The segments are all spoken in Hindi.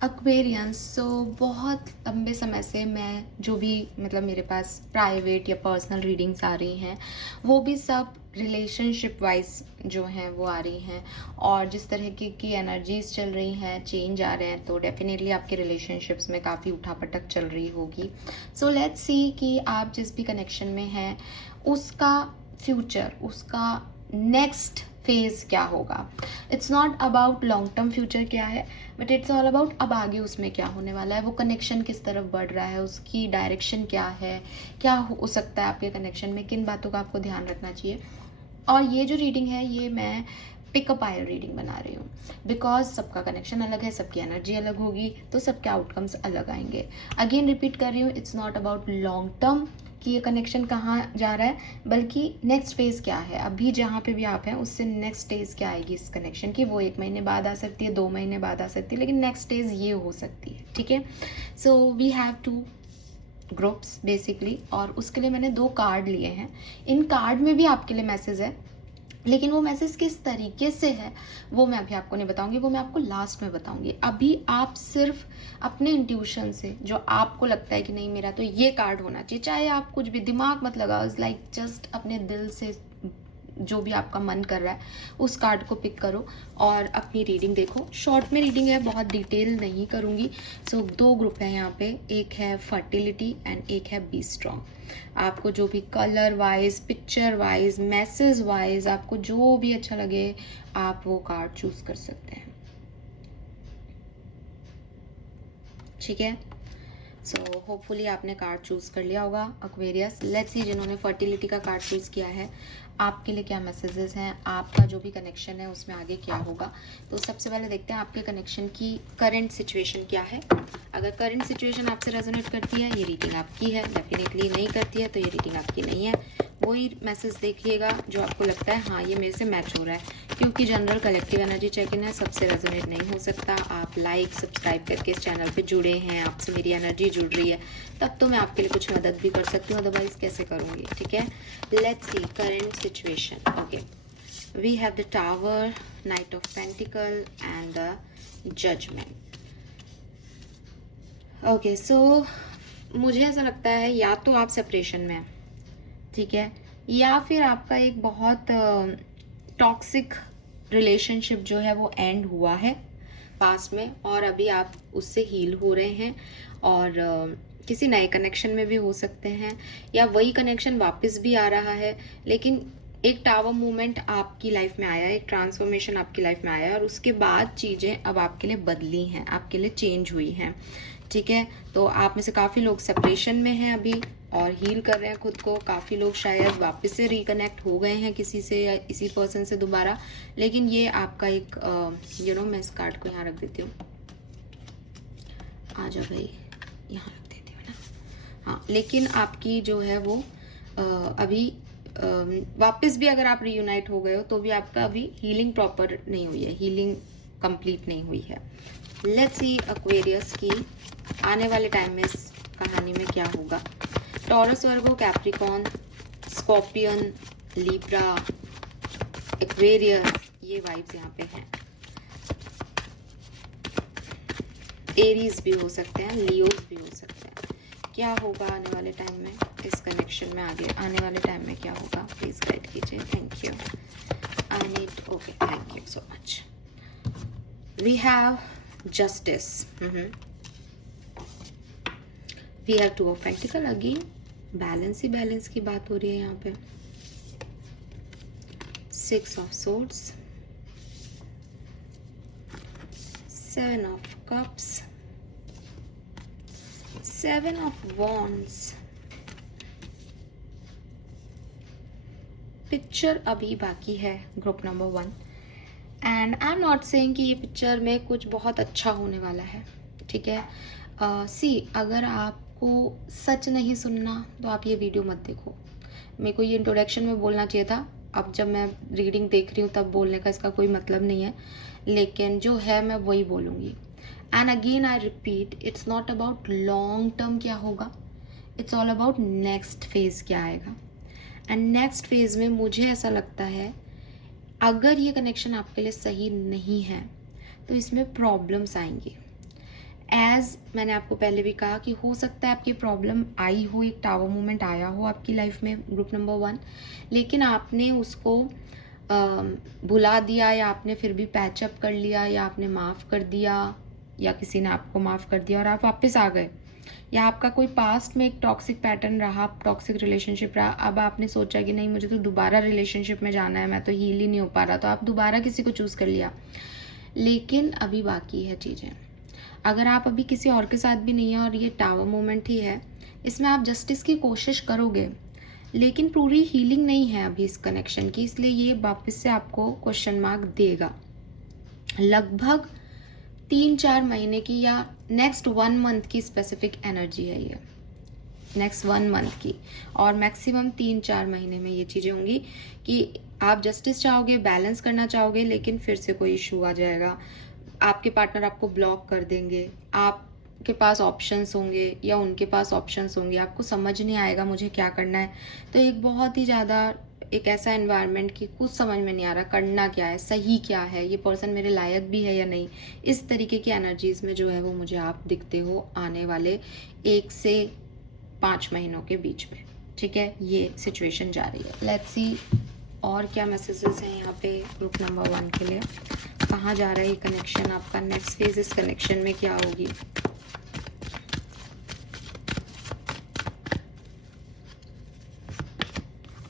एक्वेरियंस बहुत लंबे समय से मैं जो भी मतलब मेरे पास प्राइवेट या पर्सनल रीडिंग्स आ रही हैं वो भी सब रिलेशनशिप वाइज जो हैं वो आ रही हैं। और जिस तरह की एनर्जीज चल रही हैं, चेंज आ रहे हैं, तो डेफिनेटली आपके रिलेशनशिप्स में काफ़ी उठापटक चल रही होगी। सो लेट्स सी कि आप जिस भी कनेक्शन में हैं उसका फ्यूचर, उसका नेक्स्ट फेज क्या होगा। It's not about long term future क्या है, बट इट्स ऑल अबाउट अब आगे उसमें क्या होने वाला है, वो कनेक्शन किस तरफ बढ़ रहा है, उसकी डायरेक्शन क्या है, क्या हो सकता है आपके कनेक्शन में, किन बातों का आपको ध्यान रखना चाहिए। और ये जो रीडिंग है ये मैं पिकअप आयर रीडिंग बना रही हूँ, बिकॉज सबका कनेक्शन अलग है, सबकी एनर्जी अलग होगी, तो सबके आउटकम्स अलग आएंगे। अगेन रिपीट कर रही हूँ, it's not about long term कि ये कनेक्शन कहाँ जा रहा है, बल्कि नेक्स्ट फेज क्या है, अभी जहाँ पे भी आप हैं उससे नेक्स्ट स्टेज क्या आएगी इस कनेक्शन की। वो 1 महीने बाद आ सकती है, 2 महीने बाद आ सकती है, लेकिन नेक्स्ट स्टेज ये हो सकती है। ठीक है, so we have two groups basically, और उसके लिए मैंने 2 कार्ड लिए हैं। इन कार्ड में भी आपके लिए मैसेज है, लेकिन वो मैसेज किस तरीके से है वो मैं अभी आपको नहीं बताऊंगी, वो मैं आपको लास्ट में बताऊंगी। अभी आप सिर्फ अपने इंट्यूशन से जो आपको लगता है कि नहीं मेरा तो ये कार्ड होना चाहिए, चाहे आप कुछ भी दिमाग मत लगाओ, इज लाइक जस्ट अपने दिल से जो भी आपका मन कर रहा है उस कार्ड को पिक करो और अपनी रीडिंग देखो। शॉर्ट में रीडिंग है, बहुत डिटेल नहीं करूँगी। सो 2 ग्रुप है यहाँ पे, एक है फर्टिलिटी एंड एक है बी स्ट्रॉन्ग। आपको जो भी colour wise, picture wise, message wise आपको जो भी अच्छा लगे आप वो कार्ड चूज कर सकते हैं। ठीक है, सो होपफुली आपने कार्ड चूज कर लिया होगा एक्वेरियस। लेट्स सी जिन्होंने फर्टिलिटी का कार्ड चूज किया है आपके लिए क्या मैसेजेस हैं, आपका जो भी कनेक्शन है उसमें आगे क्या होगा। तो सबसे पहले देखते हैं आपके कनेक्शन की करंट सिचुएशन क्या है। अगर करंट सिचुएशन आपसे रेजोनेट करती है ये रीडिंग आपकी है, डेफिनेटली नहीं करती है तो ये रीडिंग आपकी नहीं है। वही मैसेज देखिएगा जो आपको लगता है हाँ ये मेरे से मैच हो रहा है, क्योंकि general collective energy check in है, सबसे रेजोनेट नहीं हो सकता। आप लाइक सब्सक्राइब करके इस चैनल पे जुड़े हैं, आपसे मेरी एनर्जी जुड़ रही है, तब तो मैं आपके लिए कुछ मदद भी कर सकती हूँ, अदरवाइज कैसे करूँगी। ठीक है, let's see current situation. Okay, we have the tower, knight of pentacle and the judgement. Okay, so मुझे ऐसा लगता है या तो आप सेपरेशन में हैं, ठीक है, या फिर आपका एक बहुत टॉक्सिक रिलेशनशिप जो है वो एंड हुआ है पास्ट में, और अभी आप उससे हील हो रहे हैं और किसी नए कनेक्शन में भी हो सकते हैं, या वही कनेक्शन वापस भी आ रहा है, लेकिन एक टावर मूवमेंट आपकी लाइफ में आया है, एक ट्रांसफॉर्मेशन आपकी लाइफ में आया है और उसके बाद चीज़ें अब आपके लिए बदली हैं, आपके लिए चेंज हुई हैं। ठीक है, तो आप में से काफ़ी लोग सेपरेशन में हैं अभी और हील कर रहे हैं खुद को, काफ़ी लोग शायद वापस से रिकनेक्ट हो गए हैं किसी से या इसी पर्सन से दोबारा, लेकिन ये आपका एक मैं इस कार्ड को यहाँ रख देती हूँ, आ जा भाई, यहाँ रख देती हूँ ना। हाँ, लेकिन आपकी जो है वो अभी वापस भी अगर आप रीयूनाइट हो गए हो तो भी आपका अभी हीलिंग प्रॉपर नहीं हुई है, हीलिंग कंप्लीट नहीं हुई है। लेट्स सी एक्वेरियस की आने वाले टाइम में इस कहानी में क्या होगा। टॉरस, वर्गो, कैप्रिकॉन, स्कॉर्पियन, लिब्रा, एक्वेरियस, ये वाइब्स यहाँ पे हैं। एरीज भी हो सकते हैं, लियोस भी हो सकते हैं। क्या होगा आने वाले टाइम में इस कनेक्शन में, आगे आने वाले टाइम में क्या होगा, प्लीज गाइड कीजिए। Thank you, I need, okay, thank you so much. We have justice, we have 2 of pentacle, again balance ही बैलेंस की बात हो रही है यहाँ पे। 6 of swords, 7 of cups, 7 of wands. Picture अभी बाकी है group number 1, and I am not saying कि ये पिक्चर में कुछ बहुत अच्छा होने वाला है। ठीक है, सी अगर आपको सच नहीं सुनना तो आप ये वीडियो मत देखो। मेरे को ये इंट्रोडक्शन में बोलना चाहिए था, अब जब मैं रीडिंग देख रही हूँ तब बोलने का इसका कोई मतलब नहीं है, लेकिन जो है मैं वही बोलूँगी। And again I repeat, it's not about long term क्या होगा, it's all about next phase क्या आएगा। एंड नेक्स्ट फेज में मुझे ऐसा लगता है अगर ये कनेक्शन आपके लिए सही नहीं है तो इसमें प्रॉब्लम्स आएंगी, एज मैंने आपको पहले भी कहा कि हो सकता है आपकी प्रॉब्लम आई हो, एक टावर मोमेंट आया हो आपकी लाइफ में ग्रुप नंबर 1, लेकिन आपने उसको भुला दिया, या आपने फिर भी पैचअप कर लिया, या आपने माफ़ कर दिया, या किसी ने आपको माफ़ कर दिया और आप वापस आ गए, या आपका कोई पास्ट में एक टॉक्सिक पैटर्न रहा, टॉक्सिक रिलेशनशिप रहा, अब आपने सोचा कि नहीं मुझे तो दोबारा रिलेशनशिप में जाना है, मैं तो हील ही नहीं हो पा रहा, तो आप दोबारा किसी को चूज़ कर लिया। लेकिन अभी बाकी है चीज़ें। अगर आप अभी किसी और के साथ भी नहीं है और ये टावर मोमेंट ही है, इसमें आप जस्टिस की कोशिश करोगे, लेकिन पूरी हीलिंग नहीं है अभी इस कनेक्शन की, इसलिए ये वापस से आपको क्वेश्चन मार्क देगा। लगभग 3-4 महीने की या नेक्स्ट 1 मंथ की स्पेसिफिक एनर्जी है ये, नेक्स्ट 1 मंथ की, और मैक्सिमम 3-4 महीने में ये चीज़ें होंगी कि आप जस्टिस चाहोगे, बैलेंस करना चाहोगे, लेकिन फिर से कोई इशू आ जाएगा, आपके पार्टनर आपको ब्लॉक कर देंगे, आपके पास ऑप्शंस होंगे या उनके पास ऑप्शंस होंगे, आपको समझ नहीं आएगा मुझे क्या करना है। तो एक बहुत ही ज़्यादा एक ऐसा एनवायरनमेंट कि कुछ समझ में नहीं आ रहा करना क्या है, सही क्या है, ये पर्सन मेरे लायक भी है या नहीं, इस तरीके की एनर्जीज में जो है वो मुझे आप दिखते हो आने वाले 1 से 5 महीनों के बीच में। ठीक है, ये सिचुएशन जा रही है। लेट्स सी और क्या मैसेजेस हैं यहाँ पे ग्रुप नंबर 1 के लिए। कहाँ जा रहा है ये कनेक्शन आपका, नेक्स्ट फेज इस कनेक्शन में क्या होगी।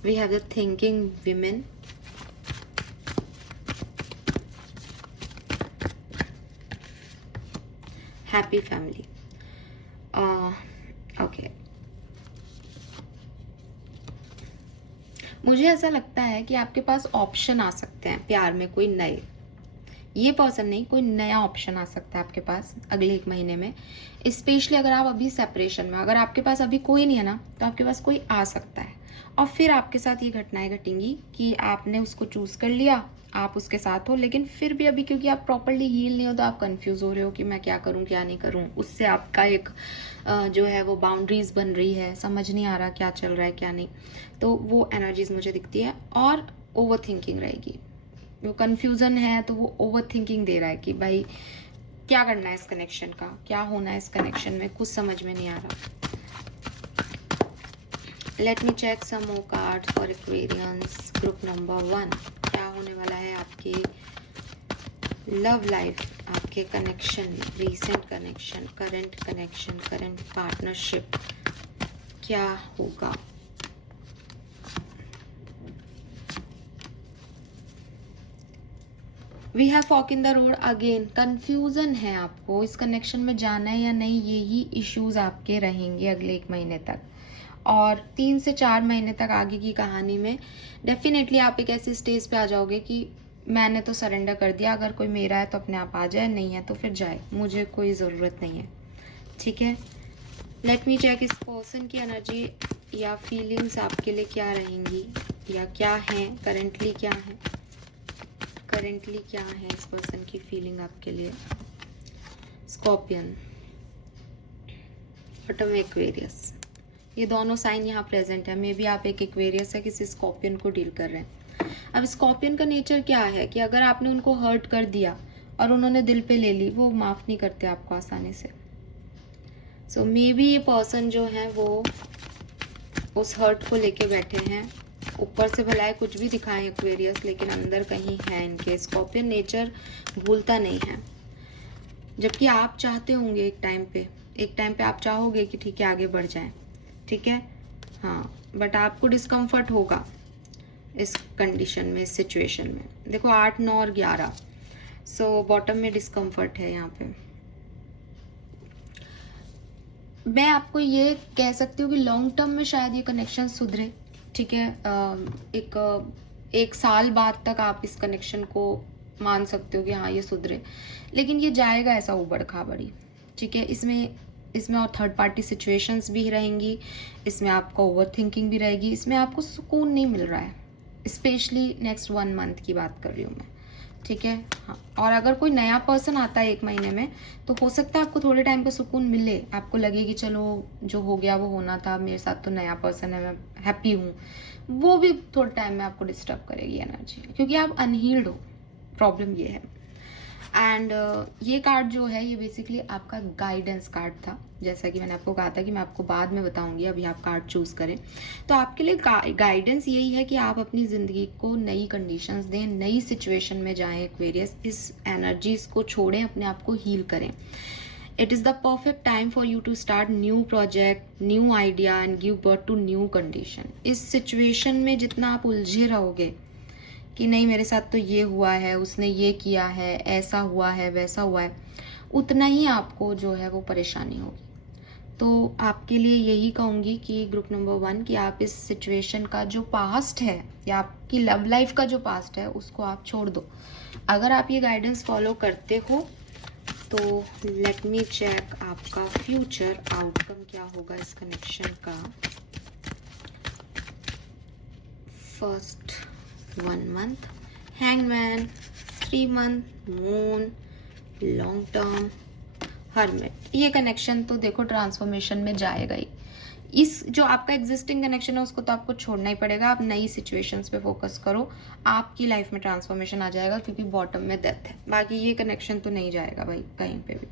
We have the thinking women, happy family. Okay. मुझे ऐसा लगता है कि आपके पास ऑप्शन आ सकते हैं प्यार में, कोई नए, ये पर्सन नहीं, कोई नया ऑप्शन आ सकता है आपके पास अगले 1 महीने में। स्पेशली अगर आप अभी सेपरेशन में, अगर आपके पास अभी कोई नहीं है ना, तो आपके पास कोई आ सकता है, और फिर आपके साथ ये घटनाएं घटेंगी कि आपने उसको चूज कर लिया, आप उसके साथ हो, लेकिन फिर भी अभी क्योंकि आप प्रॉपरली हील नहीं हो तो आप कंफ्यूज हो रहे हो कि मैं क्या करूं क्या नहीं करूं, उससे आपका एक जो है वो बाउंड्रीज बन रही है, समझ नहीं आ रहा क्या चल रहा है क्या नहीं, तो वो एनर्जीज मुझे दिखती है। और ओवर थिंकिंग रहेगी, वो कंफ्यूजन है तो वो ओवर थिंकिंग दे रहा है कि भाई क्या करना है इस कनेक्शन का, क्या होना है इस कनेक्शन में, कुछ समझ में नहीं आ रहा। Let me check some more cards for Aquarians group number 1। क्या होने वाला है आपके लव लाइफ, आपके connection, recent connection, current partnership, क्या होगा। We have fork in the road again. Confusion है आपको इस कनेक्शन में जाना है या नहीं, यही इश्यूज आपके रहेंगे अगले 1 महीने तक, और 3 से 4 महीने तक आगे की कहानी में डेफिनेटली आप एक ऐसी स्टेज पे आ जाओगे कि मैंने तो सरेंडर कर दिया, अगर कोई मेरा है तो अपने आप आ जाए, नहीं है तो फिर जाए, मुझे कोई ज़रूरत नहीं है। ठीक है, लेट मी चेक इस पर्सन की एनर्जी या फीलिंग्स आपके लिए क्या रहेंगी, या क्या है करंटली, क्या है इस पर्सन की फीलिंग आपके लिए। स्कॉर्पियन, बॉटम एक्वेरियस, ये दोनों साइन यहाँ प्रेजेंट है। मे बी आप एक एक्वेरियस है, किसी स्कॉर्पियन को डील कर रहे हैं। अब स्कॉर्पियन का नेचर क्या है कि अगर आपने उनको हर्ट कर दिया और उन्होंने दिल पे ले ली, वो माफ नहीं करते आपको आसानी से। सो मे बी ये पर्सन जो है वो उस हर्ट को लेके बैठे हैं, ऊपर से भला कुछ भी दिखाएं एक्वेरियस, लेकिन अंदर कहीं है इनके। स्कॉर्पियन नेचर भूलता नहीं है, जबकि आप चाहते होंगे एक टाइम पे आप चाहोगे कि ठीक है आगे बढ़ जाएं, ठीक है, हाँ, बट आपको डिस्कम्फर्ट होगा इस कंडीशन में, इस सिचुएशन में। देखो 8, 9 और 11, सो बॉटम में डिस्कम्फर्ट है यहाँ पे। मैं आपको ये कह सकती हूँ कि लॉन्ग टर्म में शायद ये कनेक्शन सुधरे। ठीक है, एक साल बाद तक आप इस कनेक्शन को मान सकते हो कि हाँ ये सुधरे, लेकिन ये जाएगा ऐसा उबड़ खाबड़ी। ठीक है, इसमें और थर्ड पार्टी सिचुएशंस भी रहेंगी, इसमें आपका ओवर थिंकिंग भी रहेगी, इसमें आपको सुकून नहीं मिल रहा है, स्पेशली नेक्स्ट 1 मंथ की बात कर रही हूँ मैं। ठीक है, हाँ, और अगर कोई नया पर्सन आता है 1 महीने में, तो हो सकता है आपको थोड़े टाइम पे सुकून मिले, आपको लगे कि चलो जो हो गया वो होना था, मेरे साथ तो नया पर्सन है, मैं हैप्पी हूँ। वो भी थोड़े टाइम में आपको डिस्टर्ब करेगी एनर्जी, क्योंकि आप अनहील्ड हो, प्रॉब्लम ये है। एंड ये कार्ड जो है ये बेसिकली आपका गाइडेंस कार्ड था, जैसा कि मैंने आपको कहा था कि मैं आपको बाद में बताऊंगी, अभी आप कार्ड चूज करें। तो आपके लिए गाइडेंस यही है कि आप अपनी ज़िंदगी को नई कंडीशंस दें, नई सिचुएशन में जाएं एक्वेरियस, इस एनर्जीज को छोड़ें, अपने आप को हील करें। It is the perfect time for you to start new project, new idea and give birth to new condition. इस सिचुएशन में जितना आप उलझे रहोगे कि नहीं मेरे साथ तो ये हुआ है, उसने ये किया है, ऐसा हुआ है, वैसा हुआ है, उतना ही आपको जो है वो परेशानी होगी। तो आपके लिए यही कहूँगी कि ग्रुप नंबर 1 कि आप इस सिचुएशन का जो पास्ट है या आपकी लव लाइफ का जो पास्ट है उसको आप छोड़ दो। अगर आप ये गाइडेंस फॉलो करते हो तो लेट मी चेक आपका फ्यूचर आउटकम क्या होगा इस कनेक्शन का। First 1 month, hangman, 3 month, moon, long term, hermit. ये कनेक्शन तो देखो ट्रांसफॉर्मेशन में जाएगा ही। इस जो आपका एग्जिस्टिंग कनेक्शन है उसको तो आपको छोड़ना ही पड़ेगा। आप नई सिचुएशंस पे फोकस करो, आपकी लाइफ में ट्रांसफॉर्मेशन आ जाएगा, क्योंकि बॉटम में डेथ है। बाकी ये कनेक्शन तो नहीं जाएगा भाई कहीं पे भी।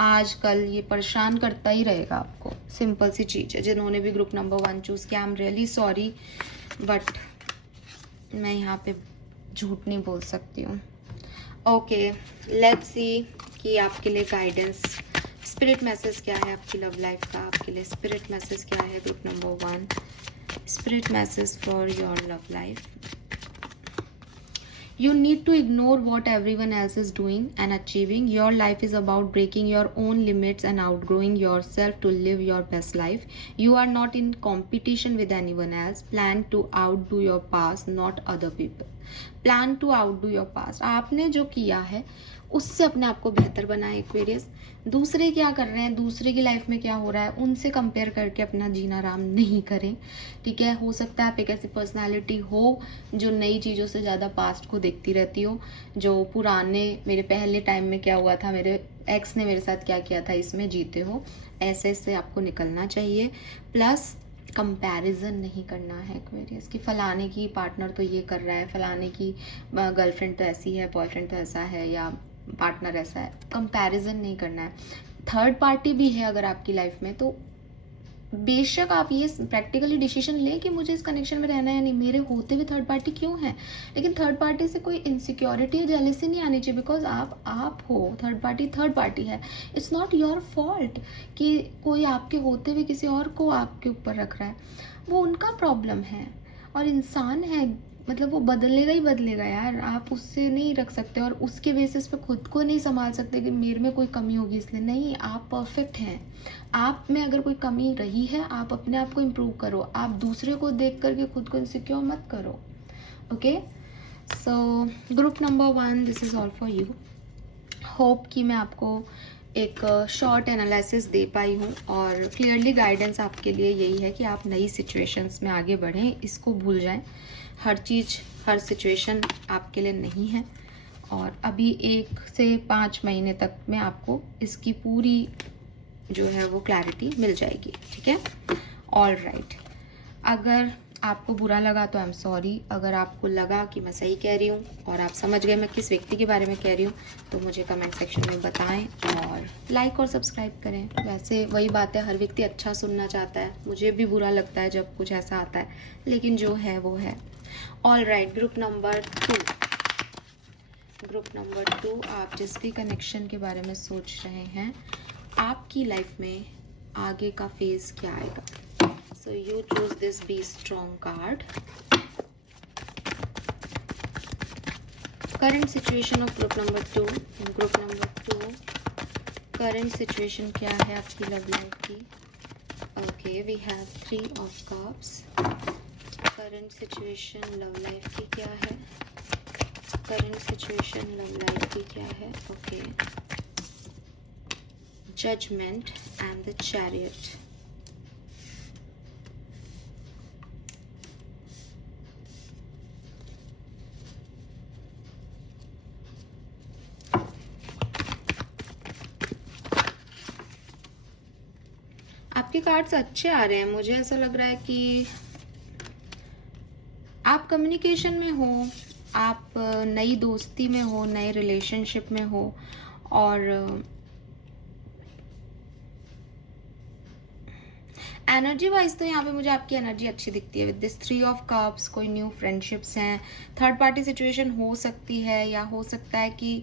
आजकल ये परेशान करता ही रहेगा आपको, सिंपल सी चीज़ है। जिन्होंने भी ग्रुप नंबर 1 चूज किया, I am really sorry, but मैं यहाँ पे झूठ नहीं बोल सकती हूँ। ओके, लेट्स सी कि आपके लिए गाइडेंस, स्पिरिट मैसेज क्या है आपकी लव लाइफ का। आपके लिए स्पिरिट मैसेज क्या है group number 1, spirit message for your love life. You need to ignore what everyone else is doing and achieving. Your life is about breaking your own limits and outgrowing yourself to live your best life. You are not in competition with anyone else. Plan to outdo your past, not other people. Plan to outdo your past. आपने जो किया है उससे अपने आप को बेहतर बनाए एक्वेरियस। दूसरे क्या कर रहे हैं, दूसरे की लाइफ में क्या हो रहा है, उनसे कंपेयर करके अपना जीना आराम नहीं करें, ठीक है। हो सकता है आप एक ऐसी पर्सनालिटी हो जो नई चीज़ों से ज़्यादा पास्ट को देखती रहती हो, जो पुराने मेरे पहले टाइम में क्या हुआ था, मेरे एक्स ने मेरे साथ क्या किया था, इसमें जीते हो। ऐसे से आपको निकलना चाहिए। प्लस कंपैरिजन नहीं करना है एक्वेरियस कि फलाने की पार्टनर तो ये कर रहा है, फलाने की गर्लफ्रेंड तो ऐसी है, बॉयफ्रेंड तो ऐसा है, या पार्टनर ऐसा है। कंपैरिजन नहीं करना है। थर्ड पार्टी भी है अगर आपकी लाइफ में, तो बेशक आप ये प्रैक्टिकली डिसीजन लें कि मुझे इस कनेक्शन में रहना है या नहीं। मेरे होते हुए थर्ड पार्टी क्यों है, लेकिन थर्ड पार्टी से कोई इनसिक्योरिटी या जेलसी नहीं आनी चाहिए, बिकॉज आप हो, थर्ड पार्टी है। इट्स नॉट योर फॉल्ट कि कोई आपके होते हुए किसी और को आपके ऊपर रख रहा है, वो उनका प्रॉब्लम है। और इंसान है, मतलब वो बदलेगा ही बदलेगा यार, आप उससे नहीं रख सकते और उसके बेसिस पे खुद को नहीं संभाल सकते कि मेरे में कोई कमी होगी इसलिए। नहीं, आप परफेक्ट हैं। आप में अगर कोई कमी रही है, आप अपने आप को इम्प्रूव करो। आप दूसरे को देख करके खुद को इनसिक्योर मत करो। Okay, so group number 1, this is all for you. Hope कि मैं आपको एक शॉर्ट एनालिसिस दे पाई हूँ, और क्लियरली गाइडेंस आपके लिए यही है कि आप नई सिचुएशंस में आगे बढ़ें, इसको भूल जाएं। हर चीज़, हर सिचुएशन आपके लिए नहीं है, और अभी 1 से 5 महीने तक में आपको इसकी पूरी जो है वो क्लैरिटी मिल जाएगी, ठीक है। ऑल राइट, अगर आपको बुरा लगा तो आई एम सॉरी। अगर आपको लगा कि मैं सही कह रही हूँ और आप समझ गए मैं किस व्यक्ति के बारे में कह रही हूँ, तो मुझे कमेंट सेक्शन में बताएं और लाइक और सब्सक्राइब करें। वैसे वही बात है, हर व्यक्ति अच्छा सुनना चाहता है, मुझे भी बुरा लगता है जब कुछ ऐसा आता है, लेकिन जो है वो है। ऑल राइट, ग्रुप नंबर 2, आप जिस भी कनेक्शन के बारे में सोच रहे हैं, आपकी लाइफ में आगे का फेज क्या आएगा। So you choose this Be Strong card. Current situation of group number 2. Group number 2, current situation क्या है आपकी लव लाइफ की। Okay, we have 3 of cups. Current situation love life की क्या है, current situation लव लाइफ की क्या है। Okay, Judgment and the Chariot. आपके कार्ड्स अच्छे आ रहे हैं, मुझे ऐसा लग रहा है कि आप कम्युनिकेशन में हो, आप नई दोस्ती में हो, नए रिलेशनशिप में हो, और एनर्जी वाइज तो यहाँ पे मुझे आपकी एनर्जी अच्छी दिखती है विद दिस 3 ऑफ कप्स। कोई न्यू फ्रेंडशिप्स हैं, थर्ड पार्टी सिचुएशन हो सकती है, या हो सकता है कि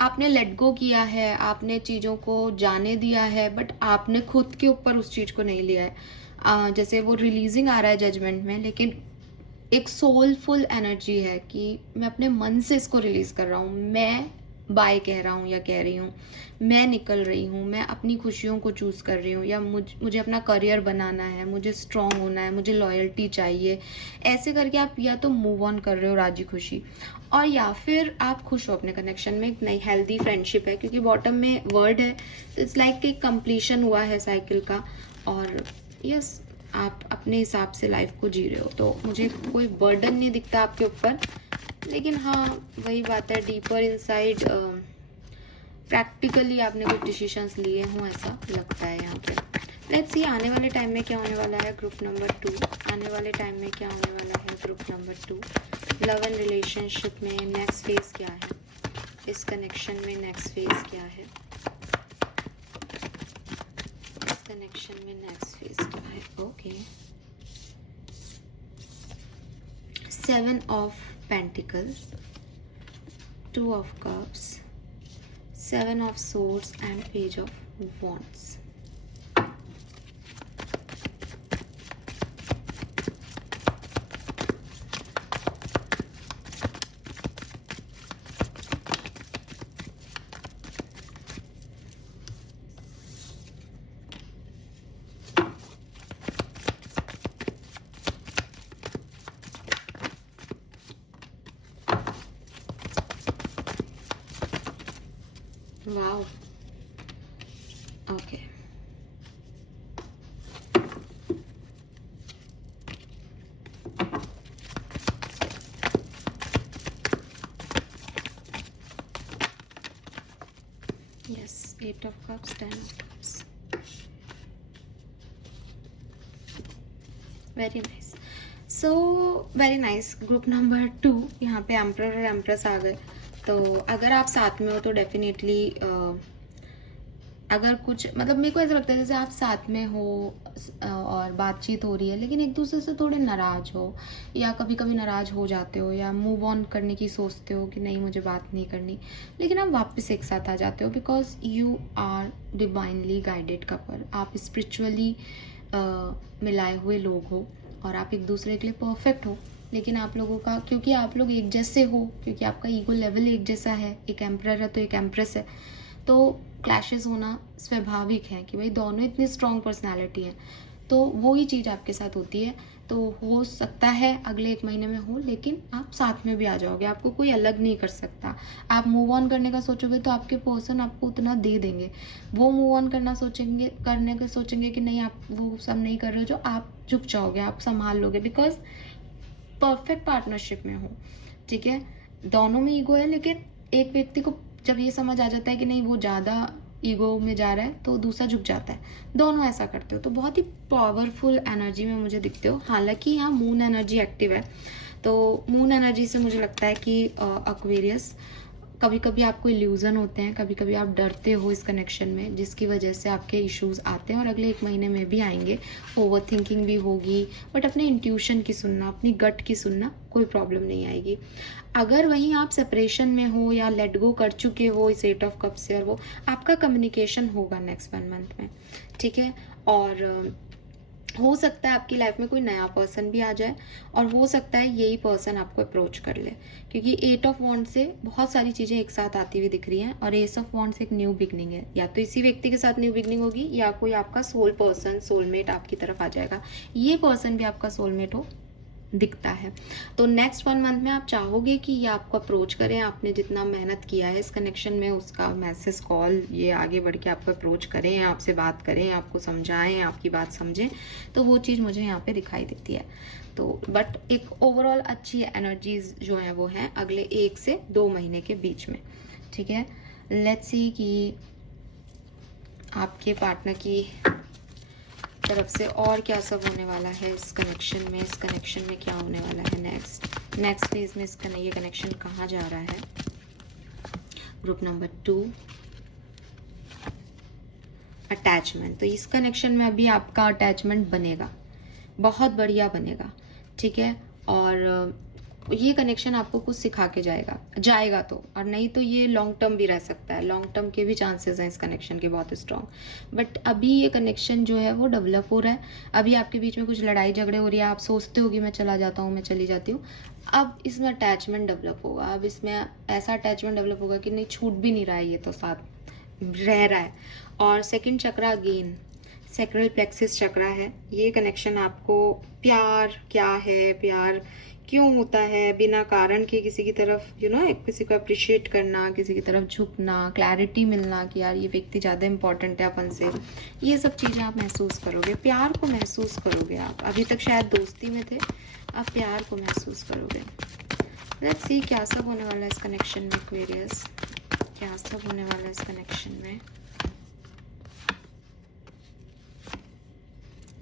आपने लेट गो किया है, आपने चीज़ों को जाने दिया है, बट आपने खुद के ऊपर उस चीज़ को नहीं लिया है। जैसे वो रिलीजिंग आ रहा है जजमेंट में, लेकिन एक सोलफुल एनर्जी है कि मैं अपने मन से इसको रिलीज कर रहा हूँ, मैं बाय कह रहा हूँ या कह रही हूँ, मैं निकल रही हूँ, मैं अपनी खुशियों को चूज कर रही हूँ, या मुझे अपना करियर बनाना है, मुझे स्ट्रांग होना है, मुझे लॉयल्टी चाहिए। ऐसे करके आप या तो मूव ऑन कर रहे हो राजी खुशी, और या फिर आप खुश हो अपने कनेक्शन में, एक नई हेल्दी फ्रेंडशिप है, क्योंकि बॉटम में वर्ड है, इट्स लाइक एक कंप्लीशन हुआ है साइकिल का। और यस, आप अपने हिसाब से लाइफ को जी रहे हो, तो मुझे कोई बर्डन नहीं दिखता आपके ऊपर। लेकिन हाँ, वही बात है, डीपर इनसाइड प्रैक्टिकली आपने कुछ डिसीजंस लिए हों, ऐसा लगता है यहाँ पे। लेट्स सी आने वाले टाइम में क्या होने वाला है ग्रुप नंबर 2। आने वाले टाइम में क्या होने वाला है group number 2। Love and relationship में नेक्स्ट फेज क्या है, इस कनेक्शन में नेक्स्ट फेज क्या है, इस कनेक्शन में नेक्स्ट फेज क्या है। Okay, 7 of Pentacles, 2 of Cups, 7 of Swords and Page of Wands. Wow. Okay. Yes, 8 of Cups, 10 of Cups. Very nice. So very nice. Group number 2, यहाँ पे एम्परर और एम्प्रेस आ गए। तो अगर आप साथ में हो तो डेफिनेटली अगर कुछ मतलब मेरे को ऐसा लगता है जैसे आप साथ में हो और बातचीत हो रही है, लेकिन एक दूसरे से थोड़े नाराज हो, या कभी कभी नाराज हो जाते हो, या मूव ऑन करने की सोचते हो कि नहीं मुझे बात नहीं करनी, लेकिन आप वापस एक साथ आ जाते हो, because you are divinely guided couple. आप स्पिरिचुअली मिलाए हुए लोग हो, और आप एक दूसरे के लिए परफेक्ट हो। लेकिन आप लोगों का, क्योंकि आप लोग एक जैसे हो, क्योंकि आपका ईगो लेवल एक जैसा है, एक एम्परर है तो एक एम्प्रेस है, तो क्लैशेस होना स्वाभाविक है कि भाई दोनों इतनी स्ट्रॉन्ग पर्सनालिटी है, तो वो ही चीज़ आपके साथ होती है। तो हो सकता है अगले 1 महीने में हो, लेकिन आप साथ में भी आ जाओगे, आपको कोई अलग नहीं कर सकता। आप मूव ऑन करने का सोचोगे तो आपके पर्सन आपको उतना दे देंगे, वो मूव ऑन करने का सोचेंगे कि नहीं आप वो सब नहीं कर रहे हो, जो आप झुक जाओगे, आप संभाल लोगे, बिकॉज परफेक्ट पार्टनरशिप में हो। ठीक है, दोनों में ईगो है, लेकिन एक व्यक्ति को जब ये समझ आ जाता है कि नहीं वो ज़्यादा ईगो में जा रहा है, तो दूसरा झुक जाता है। दोनों ऐसा करते हो, तो बहुत ही पावरफुल एनर्जी में मुझे दिखते हो। हालांकि यहाँ मून एनर्जी एक्टिव है, तो मून एनर्जी से मुझे लगता है कि एक्वेरियस, कभी कभी आपको इल्यूजन होते हैं, कभी कभी आप डरते हो इस कनेक्शन में, जिसकी वजह से आपके इश्यूज आते हैं, और अगले 1 महीने में भी आएंगे। ओवर थिंकिंग भी होगी, बट अपने इंट्यूशन की सुनना, अपनी गट की सुनना, कोई प्रॉब्लम नहीं आएगी। अगर वहीं आप सेपरेशन में हो या लेट गो कर चुके हो इस 8 ऑफ कप से, और वो आपका कम्युनिकेशन होगा नेक्स्ट 1 मंथ में। ठीक है, और हो सकता है आपकी लाइफ में कोई नया पर्सन भी आ जाए, और हो सकता है यही पर्सन आपको अप्रोच कर ले, क्योंकि 8 ऑफ वॉन्ड से बहुत सारी चीज़ें एक साथ आती हुई दिख रही हैं, और एस ऑफ वॉन्ड से एक न्यू बिगनिंग है। या तो इसी व्यक्ति के साथ न्यू बिगनिंग होगी, या कोई आपका सोल पर्सन, सोलमेट आपकी तरफ आ जाएगा। ये पर्सन भी आपका सोलमेट हो दिखता है। तो नेक्स्ट 1 मंथ में आप चाहोगे कि ये आपको अप्रोच करें, आपने जितना मेहनत किया है इस कनेक्शन में उसका मैसेज, कॉल, ये आगे बढ़ के आपको अप्रोच करें, आपसे बात करें, आपको समझाएं, आपकी बात समझें, तो वो चीज़ मुझे यहाँ पे दिखाई देती है। तो बट एक ओवरऑल अच्छी एनर्जीज जो है वो हैं अगले 1 से 2 महीने के बीच में। ठीक है, लेट्स सी कि आपके पार्टनर की तरफ से और क्या सब होने वाला है इस कनेक्शन में क्या होने वाला है नेक्स्ट। नेक्स्ट फेज में इसका ये कनेक्शन कहाँ जा रहा है? Group number 2, attachment. तो इस कनेक्शन में अभी आपका अटैचमेंट बनेगा, बहुत बढ़िया बनेगा, ठीक है। और ये कनेक्शन आपको कुछ सिखा के जाएगा तो, और नहीं तो ये लॉन्ग टर्म भी रह सकता है। लॉन्ग टर्म के भी चांसेस हैं इस कनेक्शन के बहुत स्ट्रॉन्ग। बट अभी ये कनेक्शन जो है वो डेवलप हो रहा है। अभी आपके बीच में कुछ लड़ाई झगड़े हो रही है, आप सोचते हो कि मैं चला जाता हूँ, मैं चली जाती हूँ। अब इसमें अटैचमेंट डेवलप होगा, अब इसमें ऐसा अटैचमेंट डेवलप होगा कि नहीं, छूट भी नहीं रहा है, ये तो साथ रह रहा है। और सेकंड चक्रा अगेन सैक्रल प्लेक्सिस चक्रा है। ये कनेक्शन आपको प्यार क्या है, प्यार क्यों होता है, बिना कारण के किसी की तरफ किसी को अप्रिशिएट करना, किसी की तरफ झुकना, क्लैरिटी मिलना कि यार ये व्यक्ति ज़्यादा इंपॉर्टेंट है अपन से, ये सब चीज़ें आप महसूस करोगे, प्यार को महसूस करोगे आप। अभी तक शायद दोस्ती में थे, आप प्यार को महसूस करोगे। लेट्स सी क्या सब होने वाला है इस कनेक्शन में एक्वेरियस, क्या सब होने वाला है इस कनेक्शन में।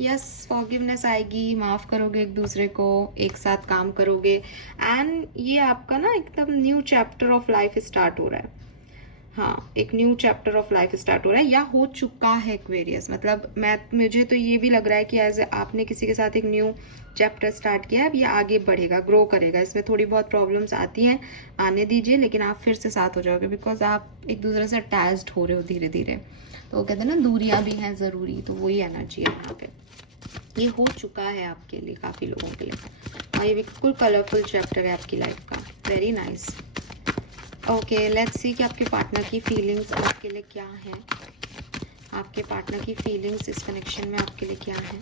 यस, फॉरगिवनेस आएगी, माफ़ करोगे एक दूसरे को, एक साथ काम करोगे, एंड ये आपका ना एकदम new chapter of life start हो रहा है। हाँ, एक new chapter of life start हो रहा है या हो चुका है एक्वेरियस। मतलब मुझे तो ये भी लग रहा है कि एज आपने किसी के साथ एक न्यू चैप्टर स्टार्ट किया है, अब ये आगे बढ़ेगा, ग्रो करेगा। इसमें थोड़ी बहुत प्रॉब्लम्स आती हैं, आने दीजिए, लेकिन आप फिर से साथ हो जाओगे, बिकॉज आप एक दूसरे से अटैच्ड हो रहे हो धीरे धीरे। तो वो कहते हैं ना, दूरियां भी हैं ज़रूरी, तो वही एनर्जी है यहाँ पे। ये हो चुका है आपके लिए, काफ़ी लोगों के लिए, और ये बिल्कुल कलरफुल चैप्टर है आपकी लाइफ का। Very nice. Okay, let's see कि आपके पार्टनर की फीलिंग्स आपके लिए क्या है। आपके पार्टनर की फीलिंग्स इस कनेक्शन में आपके लिए क्या है।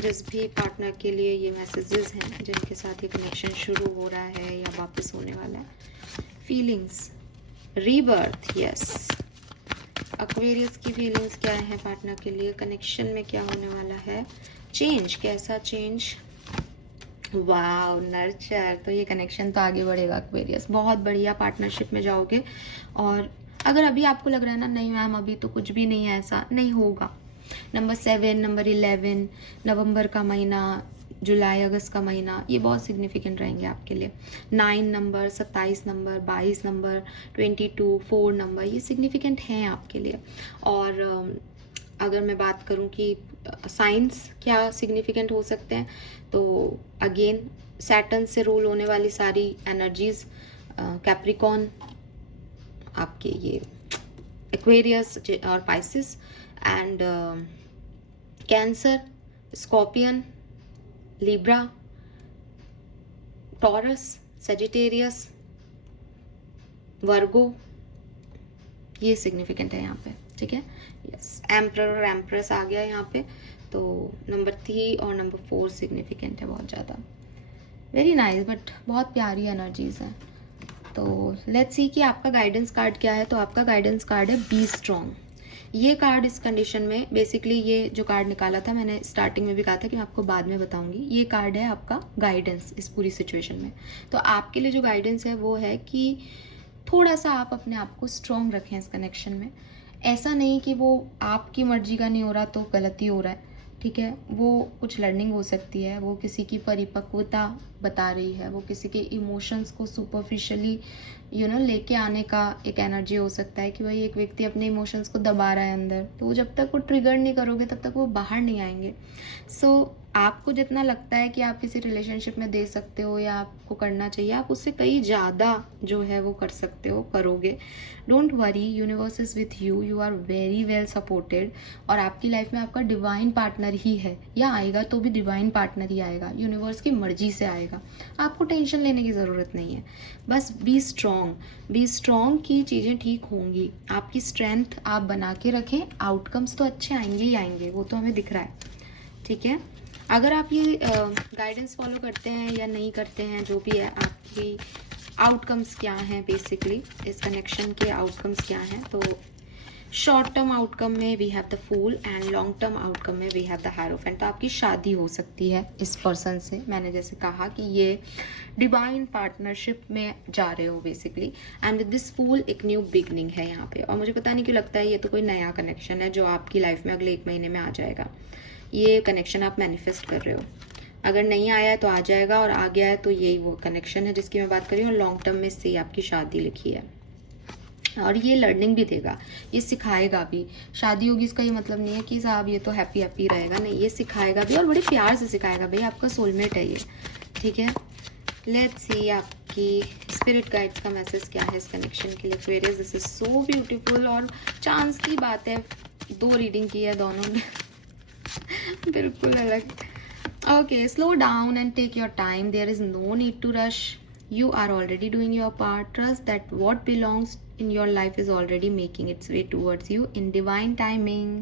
जिस भी पार्टनर के लिए ये मैसेजेस हैं, जिनके साथ ये कनेक्शन शुरू हो रहा है या वापस होने वाला है, फीलिंग्स, रीबर्थ, यस। एक्वेरियस की फीलिंग्स क्या है पार्टनर के लिए, कनेक्शन में क्या होने वाला है, चेंज, कैसा चेंज, वाव, नर्चर। तो ये कनेक्शन तो आगे बढ़ेगा एक्वेरियस, बहुत बढ़िया पार्टनरशिप में जाओगे। और अगर अभी आपको लग रहा है ना, नहीं मैम अभी तो कुछ भी नहीं है, ऐसा नहीं होगा। नंबर 7, नंबर 11, नवंबर का महीना, जुलाई अगस्त का महीना, ये बहुत सिग्निफिकेंट रहेंगे आपके लिए। 9 नंबर, 27 नंबर, 22 नंबर, 22, 4 नंबर, ये सिग्निफिकेंट हैं आपके लिए। और अगर मैं बात करूं कि साइंस क्या सिग्निफिकेंट हो सकते हैं, तो अगेन सैटर्न से रूल होने वाली सारी एनर्जीज, कैप्रिकॉन, आपके ये एक्वेरियस और Pisces, and Cancer, Scorpion, Libra, Taurus, Sagittarius, Virgo, ये सिग्निफिकेंट है यहाँ पे, ठीक है। यस, एम्परर और एम्प्रेस आ गया यहाँ पे। तो नंबर 3 और नंबर 4 सिग्निफिकेंट है बहुत ज़्यादा। वेरी नाइस, बट बहुत प्यारी एनर्जीज हैं। तो लेट्स सी कि आपका गाइडेंस कार्ड क्या है। तो आपका गाइडेंस कार्ड है बी स्ट्रॉन्ग। ये कार्ड इस कंडीशन में, बेसिकली ये जो कार्ड निकाला था, मैंने स्टार्टिंग में भी कहा था कि मैं आपको बाद में बताऊंगी, ये कार्ड है आपका गाइडेंस इस पूरी सिचुएशन में। तो आपके लिए जो गाइडेंस है वो है कि थोड़ा सा आप अपने आप को स्ट्रॉन्ग रखें इस कनेक्शन में। ऐसा नहीं कि वो आपकी मर्जी का नहीं हो रहा तो गलती हो रहा है, ठीक है। वो कुछ लर्निंग हो सकती है, वो किसी की परिपक्वता बता रही है, वो किसी के इमोशंस को सुपरफिशियली लेके आने का एक एनर्जी हो सकता है कि भाई एक व्यक्ति अपने इमोशंस को दबा रहा है अंदर, तो वो जब तक वो ट्रिगर नहीं करोगे तब तक वो बाहर नहीं आएंगे। सो आपको जितना लगता है कि आप किसी रिलेशनशिप में दे सकते हो या आपको करना चाहिए, आप उससे कई ज़्यादा जो है वो कर सकते हो, करोगे। Don't worry, universe is with you, you are very well supported. और आपकी लाइफ में आपका डिवाइन पार्टनर ही है, या आएगा तो भी डिवाइन पार्टनर ही आएगा, यूनिवर्स की मर्जी से आएगा। आपको टेंशन लेने की ज़रूरत नहीं है, बस बी स्ट्रॉन्ग की चीज़ें ठीक होंगी। आपकी स्ट्रेंथ आप बना के रखें, आउटकम्स तो अच्छे आएंगे ही आएंगे, वो तो हमें दिख रहा है, ठीक है। अगर आप ये गाइडेंस फॉलो करते हैं या नहीं करते हैं, जो भी है, आपकी आउटकम्स क्या हैं, बेसिकली इस कनेक्शन के आउटकम्स क्या हैं। तो शॉर्ट टर्म आउटकम में we have the fool and long term outcome में वी हैव द हायरोफेंट। तो आपकी शादी हो सकती है इस पर्सन से। मैंने जैसे कहा कि ये डिवाइन पार्टनरशिप में जा रहे हो बेसिकली, एंड विद दिस फूल एक न्यू बिगनिंग है यहाँ पे। और मुझे पता नहीं क्यों लगता है ये तो कोई नया कनेक्शन है जो आपकी लाइफ में अगले 1 महीने में आ जाएगा। ये कनेक्शन आप मैनिफेस्ट कर रहे हो, अगर नहीं आया है तो आ जाएगा, और आ गया है तो यही वो कनेक्शन है जिसकी मैं बात कर रही हूँ। लॉन्ग टर्म में इससे आपकी शादी लिखी है, और ये लर्निंग भी देगा, ये सिखाएगा भी। शादी होगी इसका ये मतलब नहीं है कि साहब ये तो हैप्पी हैप्पी रहेगा, नहीं, ये सिखाएगा भी और बड़े प्यार से सिखाएगा। भाई आपका सोलमेट है ये, ठीक है। लेट्स सी आपकी स्पिरिट गाइड्स का मैसेज क्या है इस कनेक्शन के लिए। Aquarius, this is so beautiful, और चांस की बात है, 2 रीडिंग की है दोनों ने बिल्कुल अलग। Okay, slow down and take your time, there is no need to rush, you are already doing your part. Trust that what belongs in your life is already making its way towards you in divine timing.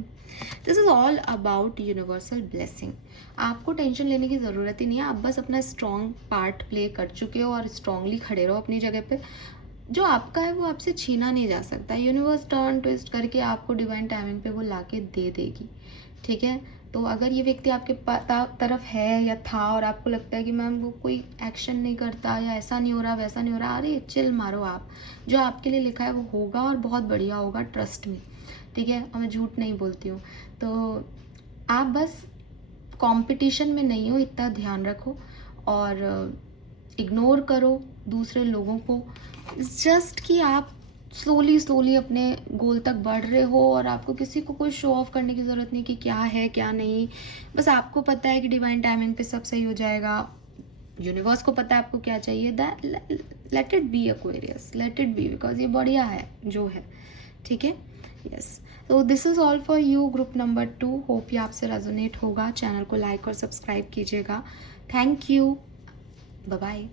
This is all about universal blessing. आपको टेंशन लेने की ज़रूरत ही नहीं है, आप बस अपना स्ट्रॉन्ग पार्ट प्ले कर चुके हो और स्ट्रांगली खड़े रहो अपनी जगह पे। जो आपका है वो आपसे छीना नहीं जा सकता। यूनिवर्स टर्न ट्विस्ट करके आपको डिवाइन टाइमिंग पे वो लाके दे देगी, ठीक है। तो अगर ये व्यक्ति आपके तरफ है या था और आपको लगता है कि मैम वो कोई एक्शन नहीं करता या ऐसा नहीं हो रहा वैसा नहीं हो रहा, अरे चिल मारो आप, जो आपके लिए लिखा है वो होगा और बहुत बढ़िया होगा, ट्रस्ट मी, ठीक है। और मैं झूठ नहीं बोलती हूँ। तो आप बस कंपटीशन में नहीं हो, इतना ध्यान रखो, और इग्नोर करो दूसरे लोगों को। जस्ट कि आप स्लोली अपने गोल तक बढ़ रहे हो, और आपको किसी को कोई शो ऑफ करने की ज़रूरत नहीं कि क्या है क्या नहीं। बस आपको पता है कि डिवाइन टाइमिंग पे सब सही हो जाएगा, यूनिवर्स को पता है आपको क्या चाहिए। Let it be Aquarius, let it be, because ये बढ़िया है जो है, ठीक है। यस, तो this is all for you group number 2। Hope ये आपसे रेजोनेट होगा। चैनल को लाइक और सब्सक्राइब कीजिएगा। Thank you, bye bye.